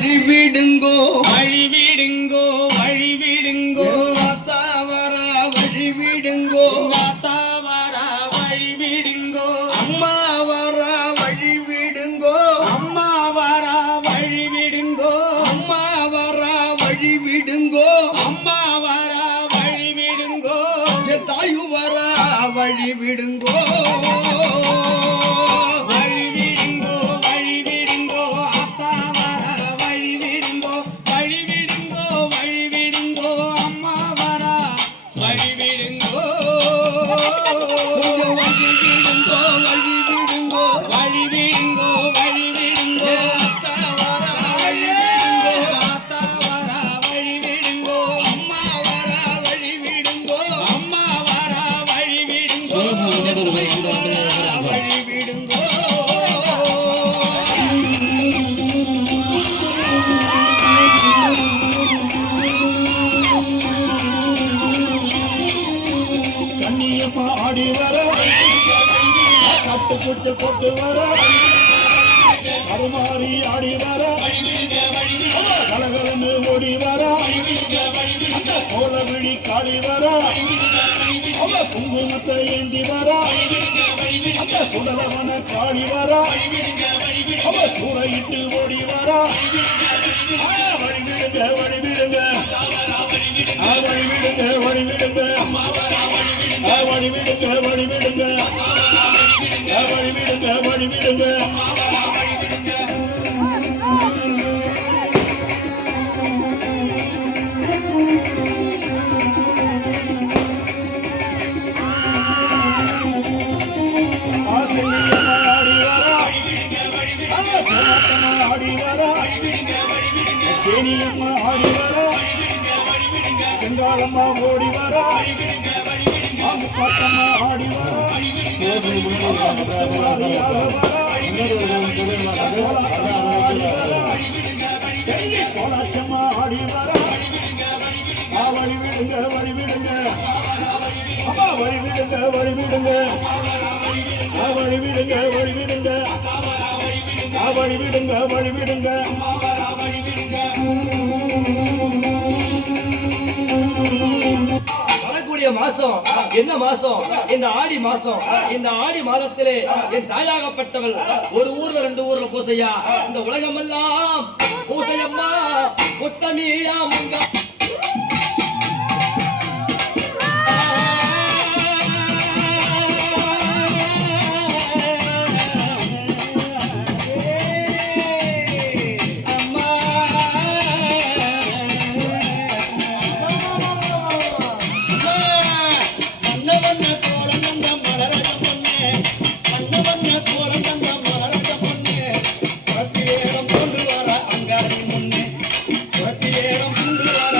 வழிவிடுங்கோ வழிவிடுங்கோ வழிவிடுங்கோ தாவர வழிவிடுங்கோ தாவர வழிவிடுங்கோ அம்மா வர வழிவிடுங்கோ அம்மா வர வழிவிடுங்கோ அம்மா வர வழிவிடுங்கோ அம்மா வர வழிவிடுங்கோ என் தாயு வர வழிவிடுங்கோ ஆடி வர கட்டு குச்சு போட்டு வர அருமாறி ஆடி வர கலகலன்னு ஓடி வர கோல விழி காளி வர குங்குமத்தை ஏந்தி வர சுடலவன காளி வர சூறையிட்டு ஓடி வர வழிவிடுங்க வழிவிடுங்க வழிவிடுங்க வழிவிடுங்க வழிவிடுங்க வழிவிடுங்க வழிவிடுங்க வழிவிடுங்க ஆடி வர ஆடி வர சேனியம்மா ஆடி வர செங்காலம்மா ஓடி வர முப்பாத்தம்மா ஆடி வர கோலாச்சம்மா ஆடி வர வழிவிடுங்க வழிவிடுங்க அம்மா வழிவிடுங்க வழிவிடுங்க வழிவிடுங்க வழிவிடுங்க வழிவிடுங்க வழிவிடுங்க மாசம் என்ன மாசம்? இந்த ஆடி மாசம். இந்த ஆடி மாதத்திலே என் தாயாகப்பட்டவள் ஒரு ஊர்ல 2 ஊர்ல பூசையா, இந்த உலகமெல்லாம் பூசையம்மா உத்தமியா முங்க புரத்தி வேடம் கொண்டு வர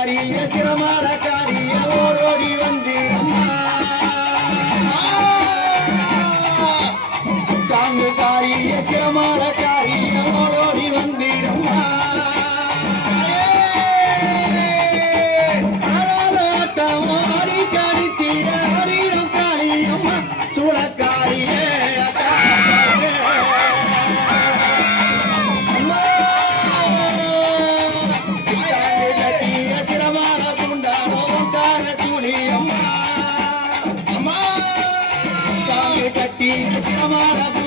காரிய சிரமான காரிய ஓடோடி வந்தீரம்மா சித்தாங்கு காரிய சிரமான காரிய ஓடோடி வந்தீரம்மா ஆளாட்டம் ஆடி காணித்தீர ஆடினம் காளியம்மா சூழக்காரியே கட்டி சிரமான